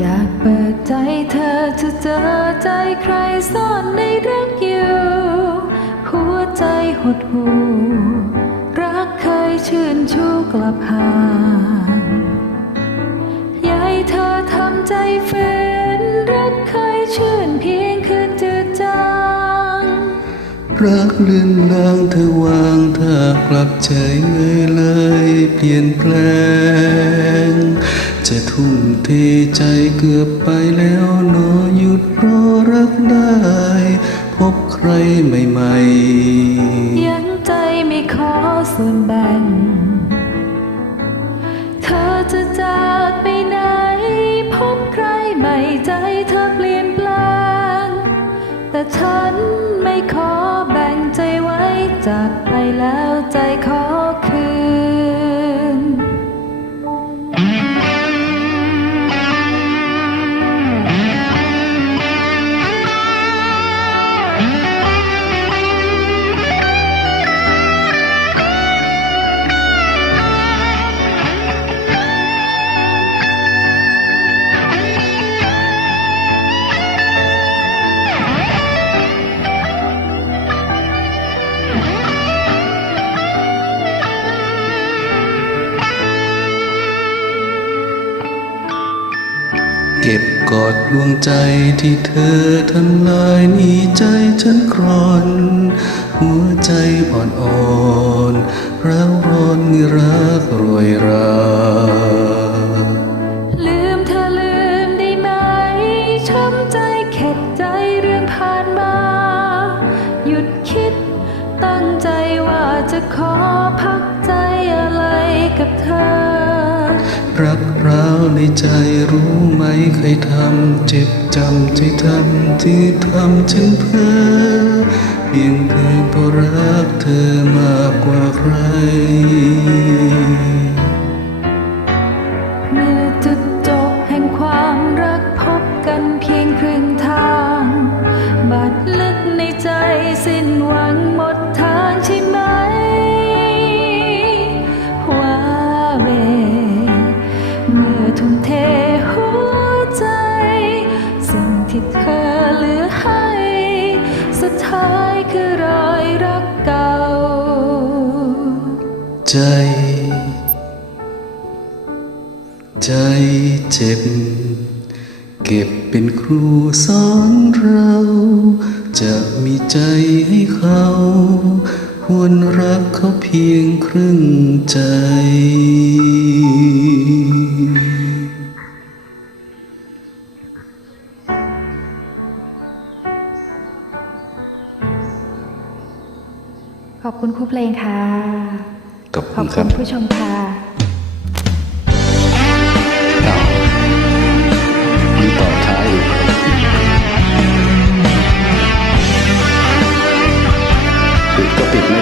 อยากเปิดใจเธอจะเจอใจใครซ่อนในรักอยู่ หัวใจหดหู่รักเคยชื่นชูกลับห่างยากให้เธอทำใจฝืนรักเคยชื่นเพียงคืนจืดจางรักลืมลางเธอวางเธอกลับเฉยเมยเลยเปลี่ยนแปลง จะทุ่มเทใจเกือบไปแล้วหนอหยุดราะรักได้ พบใครใหม่ๆ ยังใจไม่ขอส่วนแบ่ง เธอจะจากไปไหน พบใครใหม่ใจเธอเปลี่ยนแปลง แต่ฉันไม่ขอแบ่งใจไว้จากไปแล้วใจขอ เก็บกอดดวงใจที่เธอทำลายนีใจฉันครอน หัวใจอ่อนอ่อนๆร้าวร้อนมีรักรวยราลืมเธอลืมได้ไหม ช้ำใจเข็ดใจเรื่องผ่านมา หยุดคิดตั้งใจว่าจะขอพัก รักร้าวในใจรู้ไหมใครทำเจ็บจำที่ทำที่ทำฉันเพ้อเพียงเพียงเพราะรักเธอมากกว่าใคร ใจ ใจเจ็บ เก็บเป็นครูสอนเรา จะมีใจให้เขา ควรรักเขาเพียงครึ่งใจขอบคุณครูเพลงค่ะ ขอบคุณครับผู้ชมค่ะมีต่อท้ายอีกปิดก็ปิดไม่